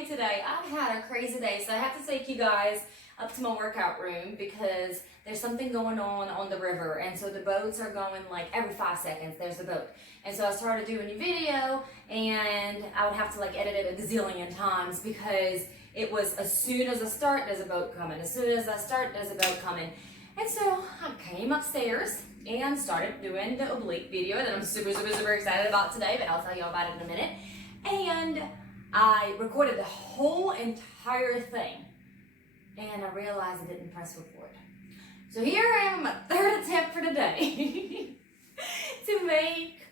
day today. I've had a crazy day, so I have to take you guys up to my workout room because there's something going on the river, and so the boats are going like every 5 seconds there's a boat. And so I started doing a video, and I would have to like edit it a gazillion times because it was as soon as I start there's a boat coming, as soon as I start there's a boat coming. And so I came upstairs and started doing the oblique video that I'm super excited about today, but I'll tell you all about it in a minute. And I recorded the whole entire thing, and I realized I didn't press record. So here I am, my third attempt for today to make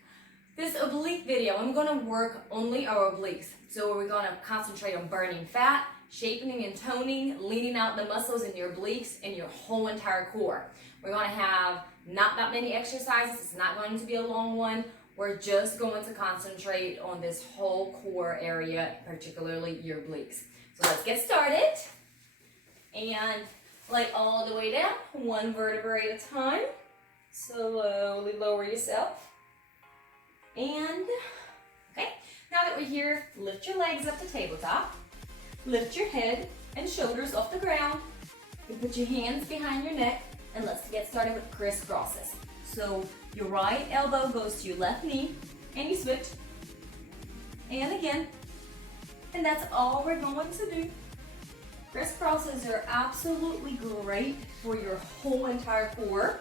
this oblique video. I'm gonna work only our obliques. So we're gonna concentrate on burning fat, shaping and toning, leaning out the muscles in your obliques and your whole entire core. We're gonna have not that many exercises. It's not going to be a long one. We're just going to concentrate on this whole core area, particularly your obliques. So let's get started. And lay all the way down, one vertebrae at a time. Slowly lower yourself. And, okay, now that we're here, lift your legs up to tabletop. Lift your head and shoulders off the ground. You put your hands behind your neck, and let's get started with crisscrosses. So your right elbow goes to your left knee, and you switch. And again. And that's all we're going to do. Crisscrosses are absolutely great for your whole entire core.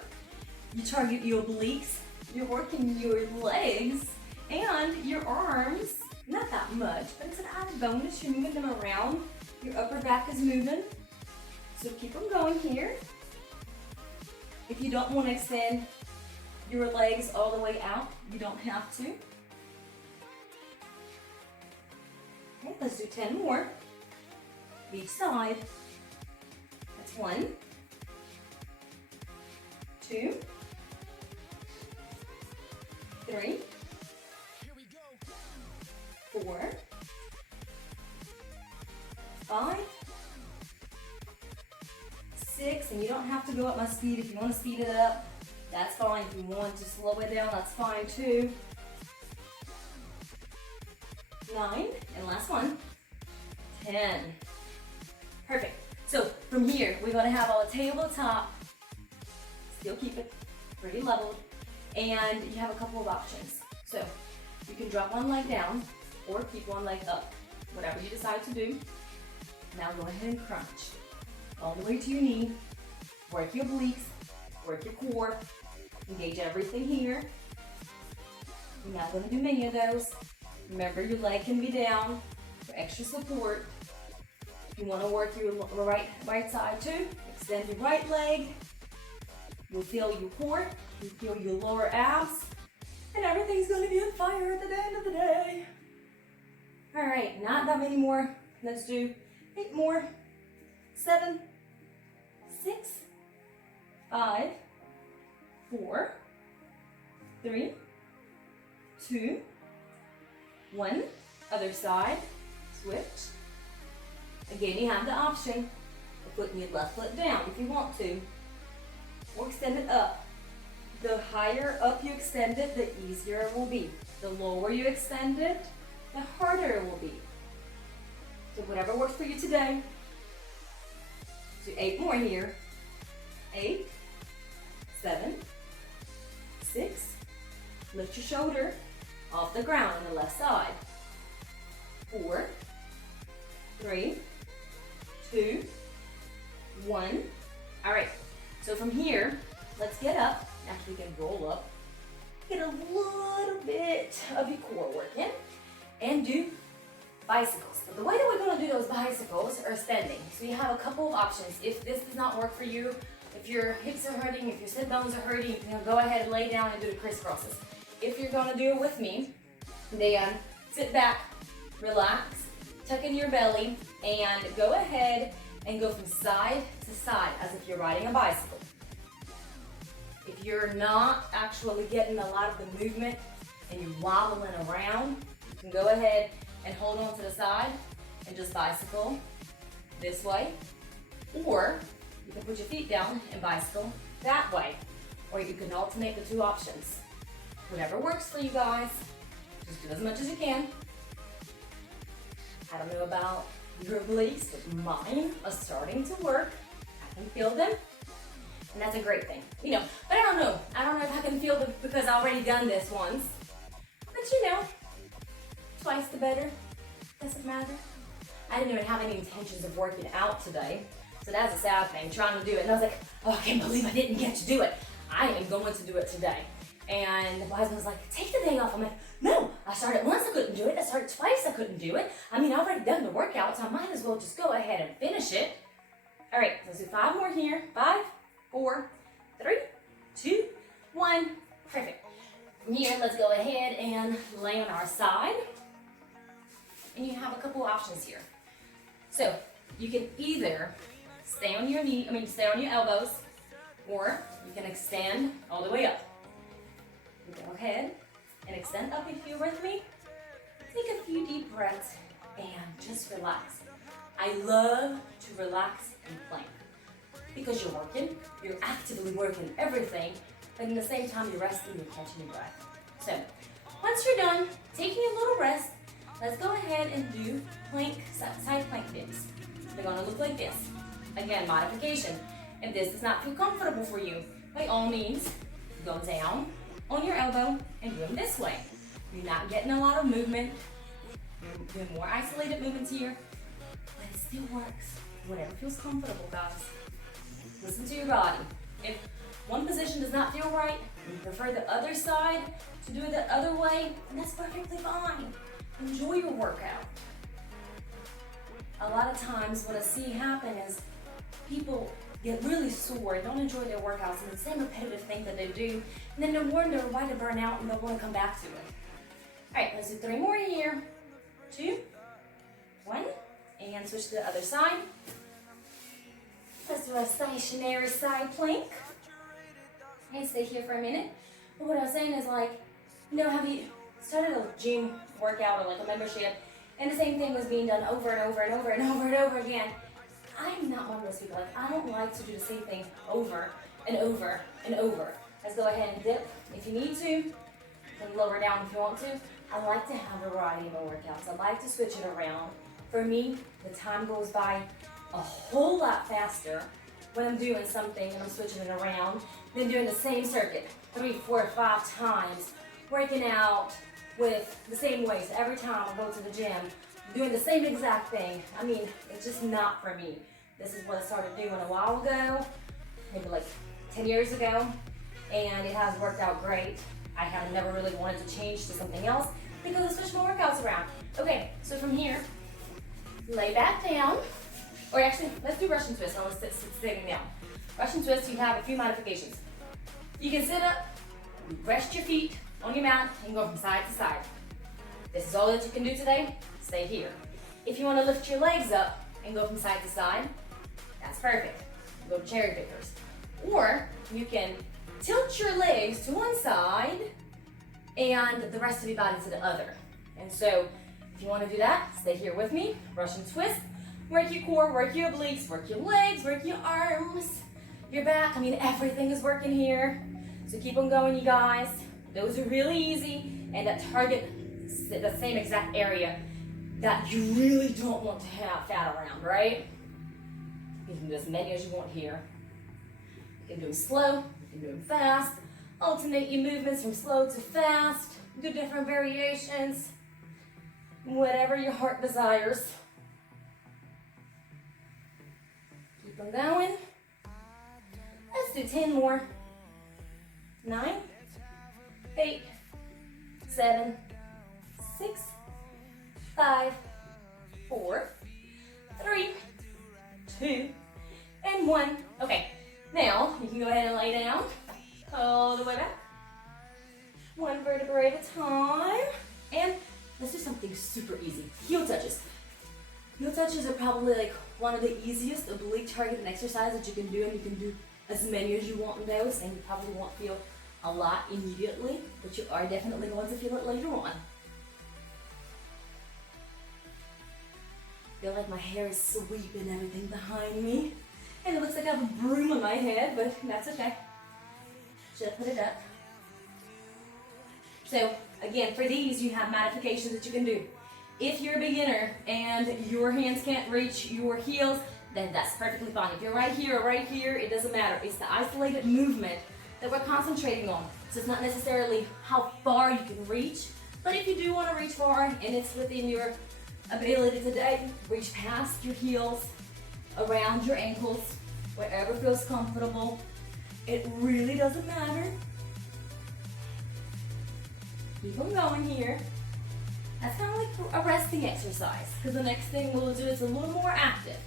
You target your obliques, you're working your legs, and your arms. Not that much, but it's an added bonus. You're moving them around. Your upper back is moving. So keep them going here. If you don't want to extend your legs all the way out, you don't have to. Okay, let's do 10 more. Each side. That's 1, 2, 3, 4, 5, 6, and you don't have to go at my speed. If you want to speed it up, that's fine. If you want to slow it down, that's fine too. 9, and last one, 10. Perfect. So from here, we're gonna have our tabletop, still keep it pretty leveled, and you have a couple of options. So you can drop one leg down or keep one leg up, whatever you decide to do. Now go ahead and crunch all the way to your knee. Work your obliques, work your core, engage everything here. You're not gonna do many of those. Remember, your leg can be down for extra support. If you want to work your right side too, extend your right leg. You'll feel your core, you'll feel your lower abs, and everything's going to be on fire at the end of the day. All right, not that many more. Let's do 8 more. 7, 6, 5, 4, 3, 2, 1. Other side, switch. Again, you have the option of putting your left foot down if you want to, or extend it up. The higher up you extend it, the easier it will be. The lower you extend it, the harder it will be. So whatever works for you today. Do 8 more here. 8, 7, 6. Lift your shoulder off the ground on the left side. 4, 3, 2, 1. All right, so from here, let's get up. After we can roll up, get a little bit of your core working, and do bicycles. But the way that we're gonna do those bicycles are standing. So you have a couple of options. If this does not work for you, if your hips are hurting, if your sit bones are hurting, you can go ahead and lay down and do the crisscrosses. If you're gonna do it with me, then sit back, relax, tuck in your belly, and go ahead and go from side to side as if you're riding a bicycle. If you're not actually getting a lot of the movement and you're wobbling around, you can go ahead and hold on to the side and just bicycle this way. Or you can put your feet down and bicycle that way. Or you can alternate the 2 options. Whatever works for you guys, just do as much as you can. I don't know about your obliques, but mine are starting to work. I can feel them, and that's a great thing. You know, but I don't know. I don't know if I can feel them because I've already done this once. But you know, twice the better. Doesn't matter. I didn't even have any intentions of working out today. So that's a sad thing, trying to do it. And I was like, oh, I can't believe I didn't get to do it. I am going to do it today. And the husband was like, take the day off. I'm like, no, I started once, I couldn't do it. I started twice, I couldn't do it. I mean, I've already done the workout, so I might as well just go ahead and finish it. All right, let's do 5 more here. 5, 4, 3, 2, 1. Perfect. From here, let's go ahead and lay on our side. And you have a couple options here. So you can either stay on your stay on your elbows, or you can extend all the way up. You go ahead and extend up if you're with me. Take a few deep breaths and just relax. I love to relax and plank because you're actively working everything, but at the same time you're resting, you're catching your breath. So once you're done taking a little rest, let's go ahead and do side plank dips. They're gonna look like this. Again, modification. If this does not feel comfortable for you, by all means, go down on your elbow and do them this way. You're not getting a lot of movement. You're doing more isolated movements here, but it still works. Whatever feels comfortable, guys. Listen to your body. If one position does not feel right, and you prefer the other side to do it the other way, then that's perfectly fine. Enjoy your workout. A lot of times what I see happen is people get really sore, don't enjoy their workouts, and the same repetitive thing that they do, and then they wonder why they burn out and they'll want to come back to it. All right, let's do 3 more here. 2, 1, and switch to the other side. Let's do a stationary side plank. And stay here for a minute. But what I was saying is, like, you know, have you started a gym workout or like a membership, and the same thing was being done over and over and over and over and over again? I'm not one of those people. Like, I don't like to do the same thing over and over and over. Let's go ahead and dip if you need to, and lower down if you want to. I like to have a variety of my workouts. I like to switch it around. For me, the time goes by a whole lot faster when I'm doing something and I'm switching it around than doing the same circuit 3, 4, 5 times, working out with the same weights every time I go to the gym, doing the same exact thing. I mean, it's just not for me. This is what I started doing a while ago, maybe like 10 years ago, and it has worked out great. I have never really wanted to change to something else because I switched my workouts around. Okay, so from here, lay back down, or actually, let's do Russian twist. Let's sit sitting down. Russian twist, you have a few modifications. You can sit up, rest your feet on your mat, and go from side to side. This is all that you can do today. Stay here. If you want to lift your legs up and go from side to side, that's perfect. Go to cherry pickers. Or you can tilt your legs to one side and the rest of your body to the other. And so if you want to do that, stay here with me. Russian twist. Work your core, work your obliques, work your legs, work your arms, your back. I mean, everything is working here. So keep on going, you guys. Those are really easy, and that target the same exact area that you really don't want to have fat around, right? You can do as many as you want here. You can do them slow, you can do them fast. Alternate your movements from slow to fast. Do different variations. Whatever your heart desires. Keep them going. Let's do 10 more. 9, 8, 7, 6, 5, 4, 3, 2, and 1. Okay, now you can go ahead and lay down all the way back. 1 vertebrae at a time. And let's do something super easy. Heel touches. Heel touches are probably like one of the easiest oblique targeted exercise that you can do, and you can do as many as you want in those, and you probably won't feel a lot immediately, but you are definitely going to feel it later on. I feel like my hair is sweeping everything behind me, and it looks like I have a broom on my head, but that's okay. Should have put it up. So again, for these you have modifications that you can do. If you're a beginner and your hands can't reach your heels, then that's perfectly fine. If you're right here or right here, it doesn't matter. It's the isolated movement that we're concentrating on. So it's not necessarily how far you can reach, but if you do want to reach far and it's within your ability today, reach past your heels, around your ankles, wherever feels comfortable. It really doesn't matter. Keep on going here. That's kind of like a resting exercise, because the next thing we'll do is a little more active.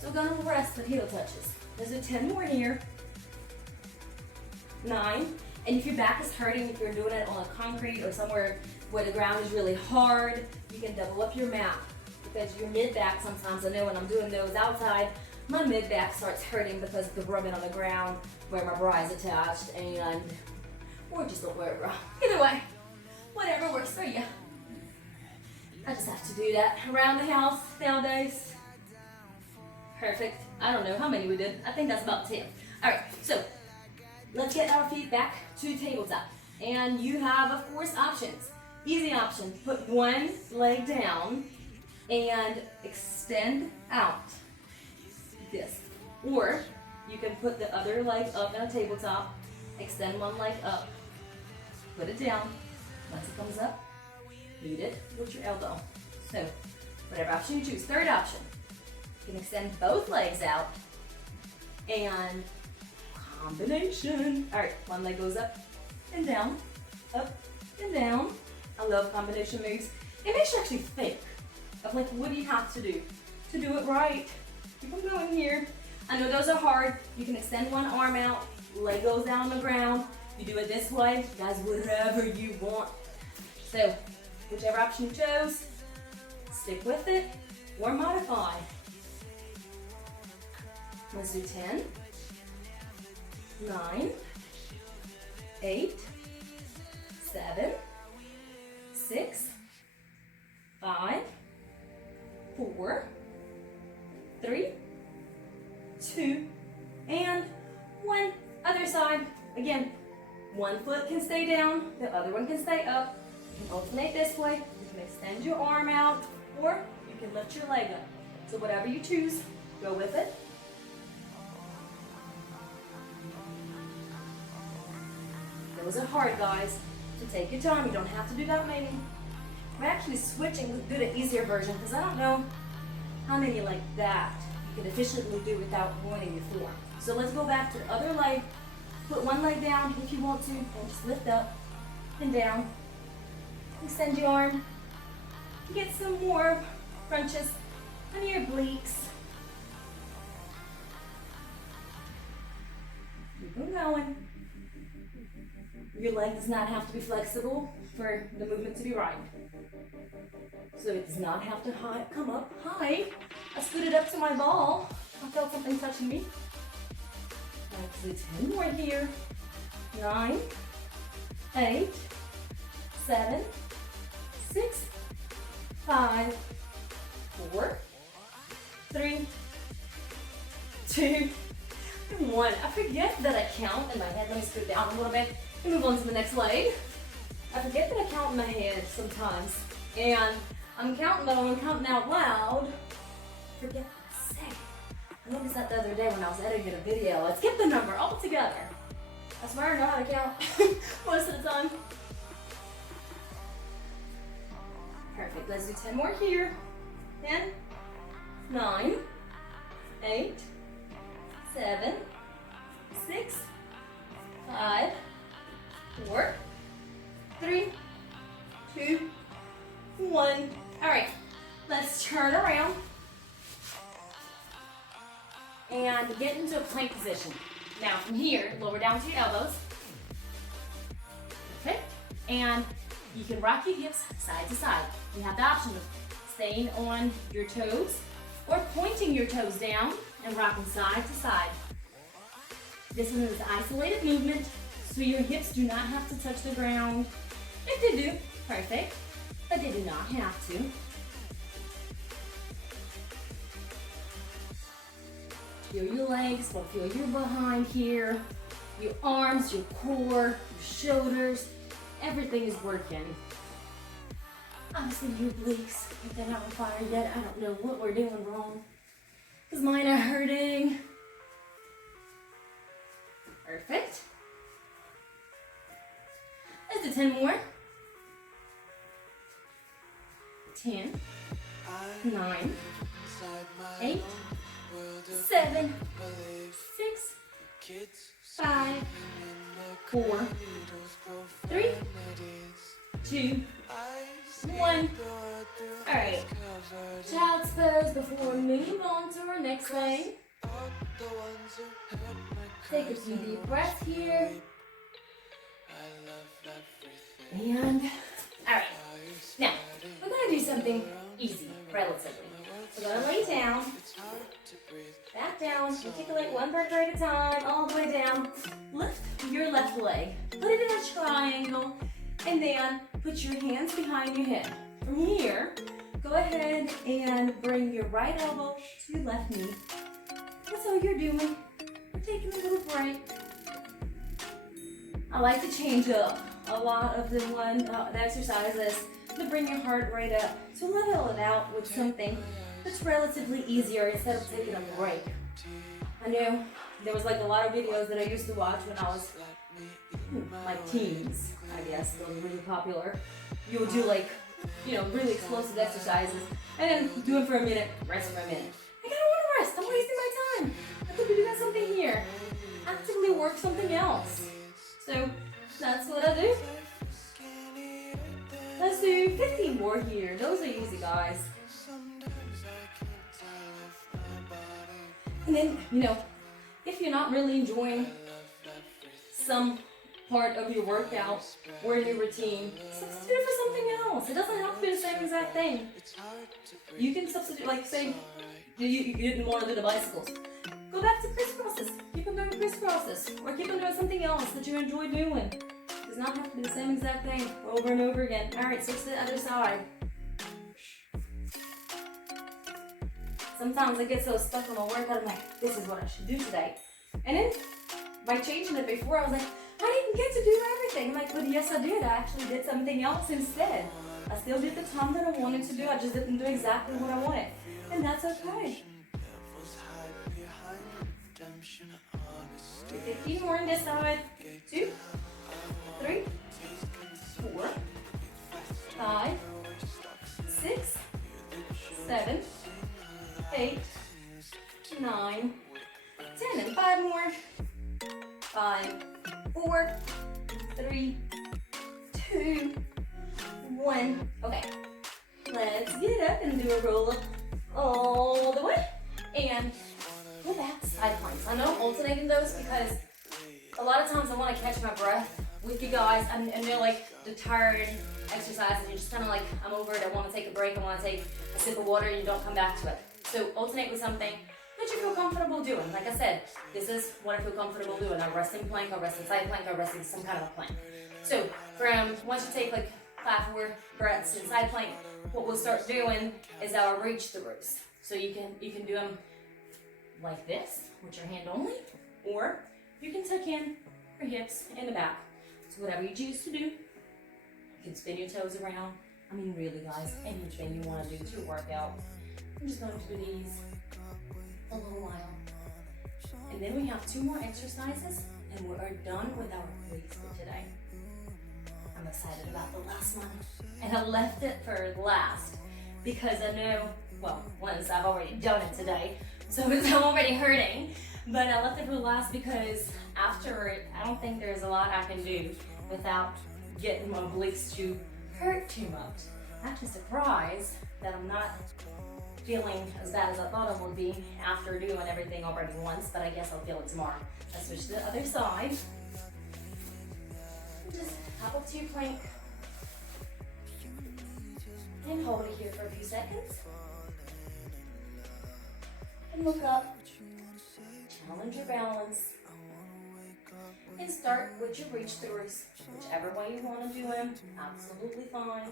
So we're gonna rest with heel touches. Let's do 10 more here. 9. And if your back is hurting, if you're doing it on a concrete or somewhere where the ground is really hard, you can double up your mat. Because your mid-back, sometimes I know when I'm doing those outside, my mid-back starts hurting because of the rubbing on the ground where my bra is attached, and or just don't wear a bra. Either way, whatever works for you. I just have to do that around the house nowadays. Perfect. I don't know how many we did. I think that's about 10. All right, so let's get our feet back to tabletop. And you have, of course, options. Easy option, put one leg down and extend out. This. Or you can put the other leg up on a tabletop, extend one leg up, put it down. Once it comes up, meet it with your elbow. So, whatever option you choose. Third option, you can extend both legs out and combination. All right, one leg goes up and down, up and down. I love combination moves. It makes you actually think of like, what do you have to do it right? Keep on going here. I know those are hard. You can extend one arm out, leg goes down on the ground. You do it this way, guys, whatever you want. So, whichever option you chose, stick with it or modify. Let's do 10, 9, 8, 7, 6, 5, 4, 3, 2, and 1. Other side. Again, one foot can stay down, the other one can stay up. You can alternate this way. You can extend your arm out, or you can lift your leg up. So whatever you choose, go with it. Those are hard, guys. So take your time. You don't have to do that many. We're actually switching to do the easier version because I don't know how many like that you can efficiently do without ruining your form. So let's go back to the other leg. Put one leg down if you want to, and just lift up and down. Extend your arm. Get some more crunches on your obliques. Keep on going. Your leg does not have to be flexible for the movement to be right. So it does not have to come up high. I scooted up to my ball. I felt something touching me. Let's do 10 more here. 9, 8, 7, 6, 5, 4, 3, 2, and 1. I forget that I count in my head. Let me scoot down a little bit and move on to the next leg. I forget that I count in my head sometimes. And I'm counting, but I'm counting out loud. Forget to say. I noticed that the other day when I was editing a video. I skipped the number altogether. I swear I know how to count most of the time. Perfect. Let's do 10 more here. 10, 9, 8, 7, 6, 5, 4, 3, 2, 1. All right, let's turn around and get into a plank position. Now from here, lower down to your elbows. Perfect. And you can rock your hips side to side. You have the option of staying on your toes or pointing your toes down and rocking side to side. This one is isolated movement, so your hips do not have to touch the ground. If they do, perfect, but they do not have to. Feel your legs, but feel your behind here, your arms, your core, your shoulders, everything is working. Honestly, you obliques, if they're not on fire yet, I don't know what we're doing wrong. Because mine are hurting. Perfect. Let's do 10 more. 10, 9, 8, 7, 6, 5, 4, 3, 2, 1. Alright. Child's pose before we move on to our next thing. Take a few deep breaths here. And, alright. Now, we're going to do something easy, relatively. We're going to lay down, back down, articulate one vertebra at a time, all the way down. Lift your left leg, put it in a triangle, and then put your hands behind your head. From here, go ahead and bring your right elbow to your left knee. That's all you're doing. We're taking a little break. I like to change up a lot of the exercises to bring your heart rate up, to level it out with something that's relatively easier instead of taking a break. I know there was like a lot of videos that I used to watch when I was like teens, I guess, those were really popular. You would do like, you know, really explosive exercises and then do it for a minute, rest for a minute. I don't want to rest, I'm wasting my time. I could be doing something here. Actively work something else. So that's what I do. Let's do 15 more here. Those are easy, guys. And then, you know, if you're not really enjoying some part of your workout or your routine, substitute it for something else. It doesn't have to be the same exact thing. You can substitute, like say, you didn't want to do the bicycles. Go back to crisscrosses. Keep on doing crisscrosses. Or keep on doing something else that you enjoy doing. It does not have to be the same exact thing over and over again. Alright, switch to the other side. Sometimes I get so stuck on my workout, I'm like, this is what I should do today. And then, by changing it before, I was like, I didn't get to do everything. I'm like, but yes I did. I actually did something else instead. I still did the time that I wanted to do. I just didn't do exactly what I wanted. And that's okay. 15 more on this side. 2, 3, 4, 5, 6, 7, 8, 9, 10, and 5 more. 5, 4, 3, 2, 1. Okay, let's get up and do a roll up all the way. And go back to side planks. I know I'm alternating those because a lot of times I want to catch my breath with you guys. And they're like the tired exercises. You're just kind of like, I'm over it. I want to take a break. I want to take a sip of water and you don't come back to it. So alternate with something that you feel comfortable doing. Like I said, this is what I feel comfortable doing. I rest in plank, I rest in side plank, I rest in some kind of a plank. So from once you take like 5 more breaths in side plank, what we'll start doing is our reach throughs. So you can do them like this, with your hand only, or you can tuck in your hips in the back. So whatever you choose to do, you can spin your toes around. I mean really guys, anything you want to do to work out. I'm just going to do these a little while. And then we have 2 more exercises and we are done with our obliques for today. I'm excited about the last one. And I left it for last because I know, well, once I've already done it today, so it's already hurting. But I left it for last because after it, I don't think there's a lot I can do without getting my obliques to hurt too much. I'm actually surprised that I'm not feeling as bad as I thought I would be after doing everything already once, but I guess I'll feel it tomorrow. Let's switch to the other side. Just hop up to your plank and hold it here for a few seconds. And look up, challenge your balance, and start with your reach throughs, whichever way you want to do them, absolutely fine.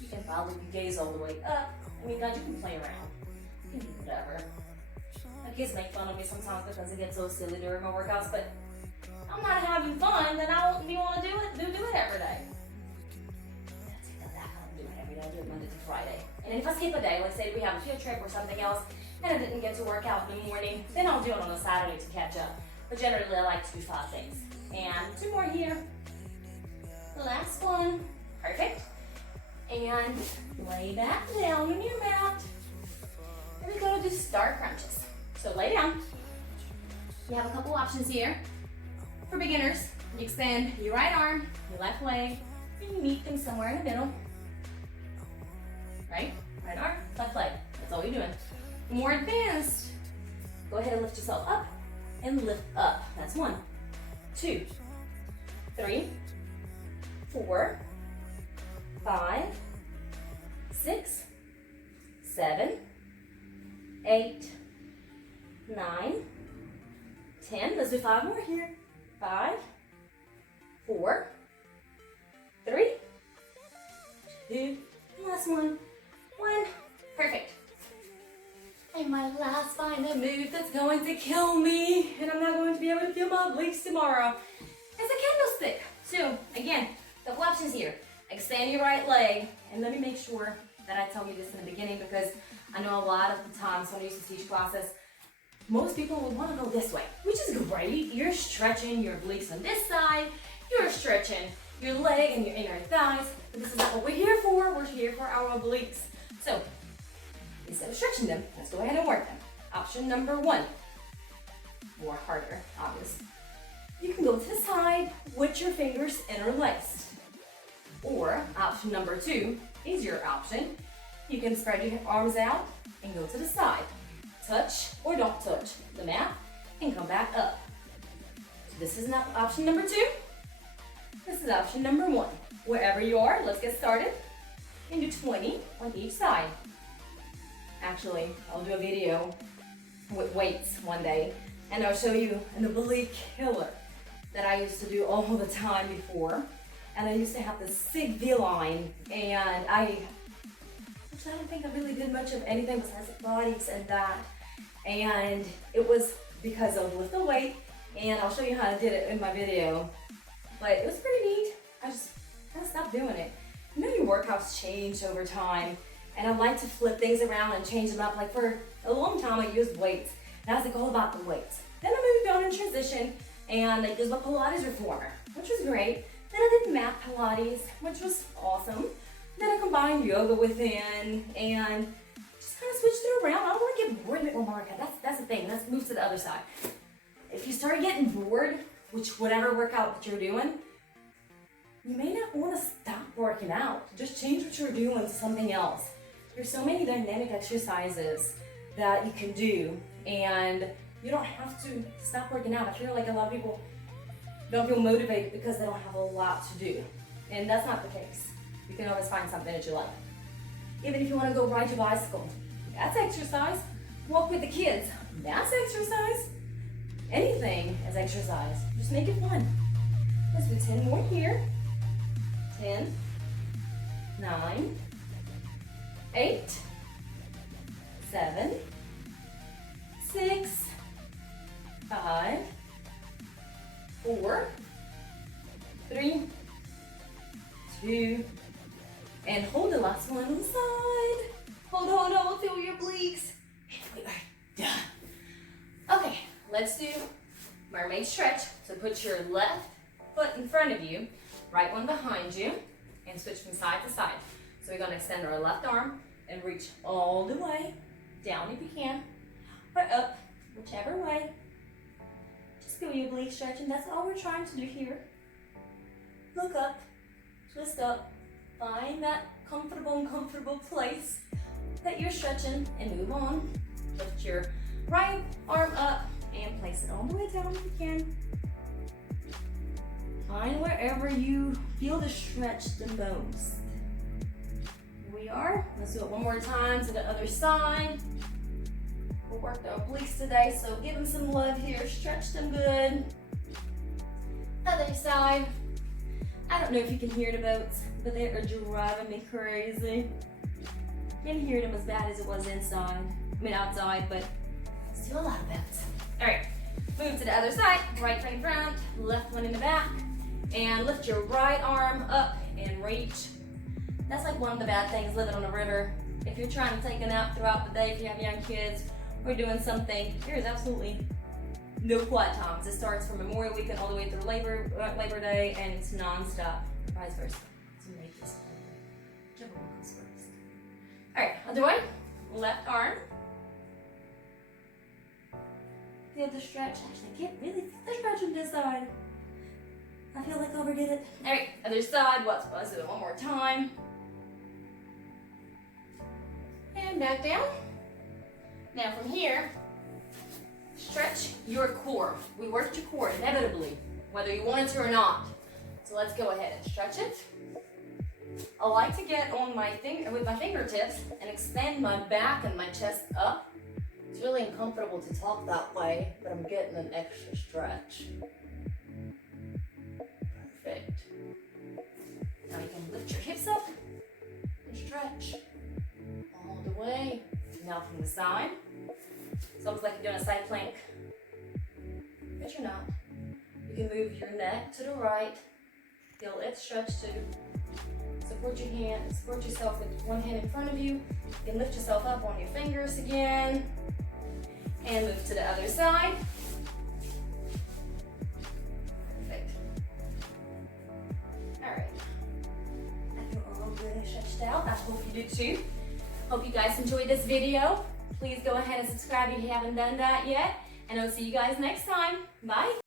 You can follow your gaze all the way up. I mean, guys, you can play around. You can do whatever. My kids make fun of me sometimes because I get so silly during my workouts, but I'm not having fun, then I won't be want to do it skip a day, like say we have a field trip or something else, and I didn't get to work out in the morning, then I'll do it on a Saturday to catch up. But generally I like to do 5 days. And 2 more here. Last one. Perfect. And lay back down on your mat. And we go to start crunches. So lay down. You have a couple options here. For beginners, you extend your right arm, your left leg, and you meet them somewhere in the middle. Right? Right arm, left leg. That's all you're doing. For more advanced, go ahead and lift yourself up and lift up. That's 1, 2, 3, 4, 5, 6, 7, 8, 9, 10. Let's do 5 more here. 5, 4, 3, 2, last one. 1. Perfect. And my last final move that's going to kill me, and I'm not going to be able to feel my obliques tomorrow, is a candlestick. So again, a couple options here. Extend your right leg, and let me make sure that I tell you this in the beginning, because I know a lot of the times when I used to teach classes, most people would want to go this way, which is great. You're stretching your obliques on this side, you're stretching your leg and your inner thighs, but this is not what we're here for. We're here for our obliques. So instead of stretching them, let's go ahead and work them. Option number 1, more harder, obvious. You can go to the side with your fingers interlaced. Or option number 2, easier option. You can spread your arms out and go to the side. Touch or don't touch the mat and come back up. So this is not option number 2. This is option number 1. Wherever you are, let's get started. And do 20 on each side. Actually, I'll do a video with weights one day, and I'll show you an oblique killer that I used to do all the time before. And I used to have this sick V-line, and I don't think I really did much of anything besides bodies and that. And it was because I would lift the weight, and I'll show you how I did it in my video. But it was pretty neat. I just kind of stopped doing it. You know, your workouts change over time, and I like to flip things around and change them up. Like for a long time, I used weights, and I was like all about the weights. Then I moved on in transition, and I used my Pilates reformer, which was great. Then I did mat Pilates, which was awesome. Then I combined yoga within, and just kind of switched it around. I don't want to get bored of it, Marca. That's the thing. Let's move to the other side. If you start getting bored, whatever workout that you're doing, you may not want to stop working out. Just change what you're doing to something else. There's so many dynamic exercises that you can do, and you don't have to stop working out. I feel like a lot of people don't feel motivated because they don't have a lot to do, and that's not the case. You can always find something that you like. Even if you want to go ride your bicycle, that's exercise. Walk with the kids, that's exercise. Anything is exercise. Just make it fun. Let's do 10 more here. 10, 9, 8, 7, 6, 5, 4, 3, 2, and hold the last one on the side. Hold, feel your obliques. And we are done. Okay, let's do mermaid stretch. So put your left foot in front of you, right one behind you, and switch from side to side. So we're gonna extend our left arm and reach all the way down if you can, or up, whichever way. Just feel your obliques stretching. That's all we're trying to do here. Look up, twist up, find that uncomfortable place that you're stretching, and move on. Lift your right arm up and place it all the way down if you can. Find wherever you feel the stretch the most. Here we are. Let's do it one more time to the other side. We'll work the obliques today, so give them some love here. Stretch them good. Other side. I don't know if you can hear the boats, but they are driving me crazy. Can't hear them as bad as it was outside, but still a lot of boats. All right, move to the other side. Right foot in front, left one in the back, and lift your right arm up and reach. That's like one of the bad things living on the river. If you're trying to take a nap throughout the day, if you have young kids, or doing something, there is absolutely no quiet times. It starts from Memorial Weekend all the way through Labor Day, and it's non-stop, vice versa. So make this whichever one comes first. All right, other way, left arm. Feel the stretch. Actually, I can't really feel the stretch on this side. I feel like I overdid it. All right, other side. Let's do it one more time. And back down. Now from here, stretch your core. We worked your core inevitably, whether you wanted to or not. So let's go ahead and stretch it. I like to get on my with my fingertips and extend my back and my chest up. It's really uncomfortable to talk that way, but I'm getting an extra stretch. Perfect. Now you can lift your hips up and stretch all the way. Now from the side. It's almost like you're doing a side plank, but you're not. You can move your neck to the right. Feel it stretch too. Support yourself with one hand in front of you. You can lift yourself up on your fingers again. And move to the other side. Perfect. All right. I feel all good and stretched out. I hope you do too. Hope you guys enjoyed this video. Please go ahead and subscribe if you haven't done that yet. And I'll see you guys next time. Bye.